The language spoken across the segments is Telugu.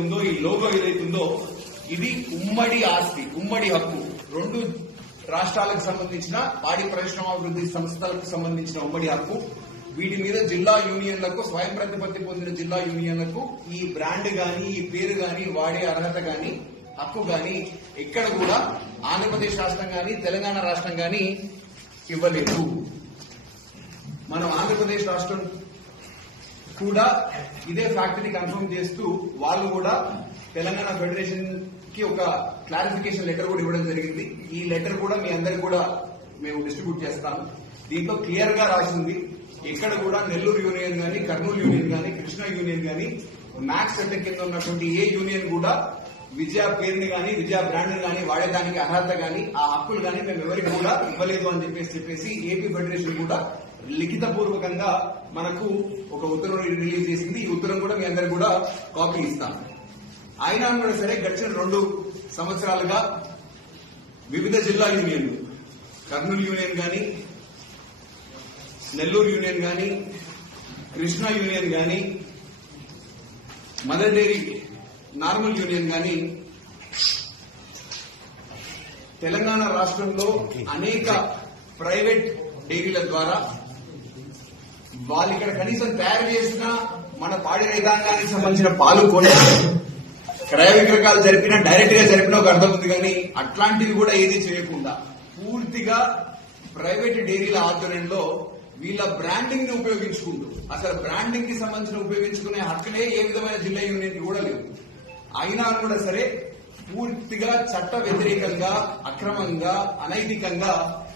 ఉందో ఈ లోగో ఏదైతుందో ఇది ఉమ్మడి ఆస్తి, ఉమ్మడి హక్కు. రెండు రాష్ట్రాలకు సంబంధించిన పాడి పరిశ్రమాభివృద్ధి సంస్థలకు సంబంధించిన ఉమ్మడి హక్కు. వీటి మీద జిల్లా యూనియన్లకు, స్వయం ప్రతిపత్తి పొందిన జిల్లా యూనియన్లకు ఈ బ్రాండ్ గాని, ఈ పేరు గాని వాడే అర్హత గాని, హక్కు గాని ఎక్కడ కూడా ఆంధ్రప్రదేశ్ రాష్ట్రం గాని, తెలంగాణ రాష్ట్రం గాని ఇవ్వలేదు. మనం ఆంధ్రప్రదేశ్ రాష్ట్రం కూడా ఇదే ఫ్యాక్ట్ ని కన్ఫర్మ్ చేస్తూ వాళ్ళు కూడా తెలంగాణ ఫెడరేషన్ కి ఒక క్లారిఫికేషన్ లెటర్ కూడా ఇవ్వడం జరిగింది. ఈ లెటర్ కూడా మీ అందరికి కూడా మేము డిస్ట్రిబ్యూట్ చేస్తాము. దీంట్లో క్లియర్ గా రాసింది ఎక్కడ కూడా నెల్లూరు యూనియన్ గాని, కర్నూలు యూనియన్ గాని, కృష్ణా యూనియన్ గాని, మ్యాక్స్ చట్టం కింద ఉన్నటువంటి ఏ యూనియన్ కూడా విద్యా పేరుని గాని, విద్యా బ్రాండ్ గాని వాడేదానికి అర్హత గాని, ఆ హక్కులు గాని మేము ఎవరికి కూడా ఇవ్వలేదు అని చెప్పేసి ఏపీ ఫెడరేషన్ కూడా లిఖిత పూర్వకంగా మనకు ఒక ఉత్తర్వు రిలీజ్ చేసింది. ఈ ఉత్తరం కూడా మీ అందరికి కూడా కాపీ ఇస్తాం. అయినా కూడా సరే గడిచిన 2 సంవత్సరాలుగా వివిధ జిల్లా యూనియన్లు, కర్నూలు యూనియన్ గాని, నెల్లూరు యూనియన్ గాని, కృష్ణా యూనియన్ గాని, మదర్ డైరీ నార్మల్ యూనియన్ గాని తెలంగాణ రాష్ట్రంలో అనేక ప్రైవేట్ డైరీల ద్వారా వాళ్ళు ఇక్కడ కనీసం తయారు చేసిన మన పాడి రైతాంగానికి సంబంధించిన పాలు కొని క్రయ విక్రయాలు జరిపిన, డైరెక్ట్ గా జరిపిన ఒక అర్థం ఉంది. కానీ అట్లాంటివి కూడా ఏది చేయకుండా పూర్తిగా ప్రైవేట్ డైరీల ఆధ్వర్యంలో వీళ్ళ బ్రాండింగ్ ని ఉపయోగించుకుంటూ, అసలు బ్రాండింగ్ కి సంబంధించిన ఉపయోగించుకునే హక్కులే ఏ విధమైన జిల్లా యూనియన్ కి కూడా లేవు. అయినా కూడా సరే పూర్తిగా చట్ట వ్యతిరేకంగా, అక్రమంగా, అనైతికంగా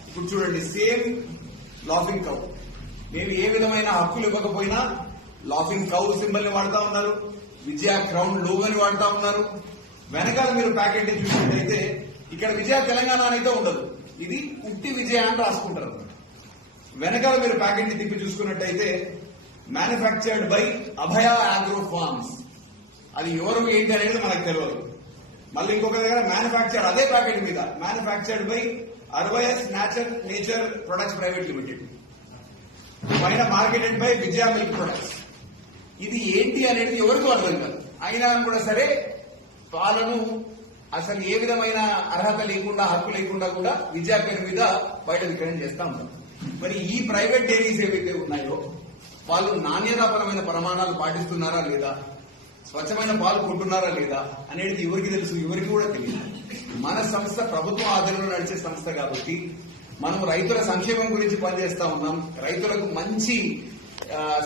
ఇప్పుడు చూడండి, సేమ్ లాఫింగ్ కౌ మేము ఏ విధమైన హక్కులు ఇవ్వకపోయినా లాఫింగ్ కౌ సింబల్ ని వాడుతా ఉన్నారు, విజయ క్రౌన్ లోగోని వాడుతా ఉన్నారు. వెనకాల మీరు ప్యాకెట్ చూసినట్టయితే ఇక్కడ విజయ తెలంగాణ అయితే ఉండదు, ఇది ఉట్టి విజయ అని రాసుకుంటారు. వెనకాల మీరు ప్యాకెట్ ని తిప్పి చూసుకున్నట్టయితే manufactured by Abhaya agro forms, అది ఎవరు ఏంటి అనేది మనకు తెలియదు. మళ్ళీ ఇంకొక దగ్గర మ్యానుఫ్యాక్చర్, అదే ప్యాకెట్ మీద మ్యానుఫ్యాక్చర్డ్ బై అర్వయస్ నేచర్ ప్రొడక్ట్స్ ప్రైవేట్ లిమిటెడ్, పైన marketed by Vijaya milk products. ఇది ఏంటి అనేది ఎవరికీ అర్థం కాదు. అయినా కూడా సరే పాలను అసలు ఏ విధమైన అర్హత లేకుండా, హక్కు లేకుండా కూడా విద్యా పేరు మీద బయట విక్రయం చేస్తా ఉంటాం. మరి ఈ ప్రైవేట్ డైరీస్ ఏవైతే ఉన్నాయో వాళ్ళు నాణ్యతాపరమైన ప్రమాణాలు పాటిస్తున్నారా లేదా, స్వచ్ఛమైన పాలు కొంటున్నారా లేదా అనేది ఎవరికి తెలుసు? ఎవరికి కూడా తెలియదు. మన సంస్థ ప్రభుత్వం ఆధ్వర్యంలో నడిచే సంస్థ కాబట్టి మనం రైతుల సంక్షేమం గురించి పనిచేస్తా ఉన్నాం. రైతులకు మంచి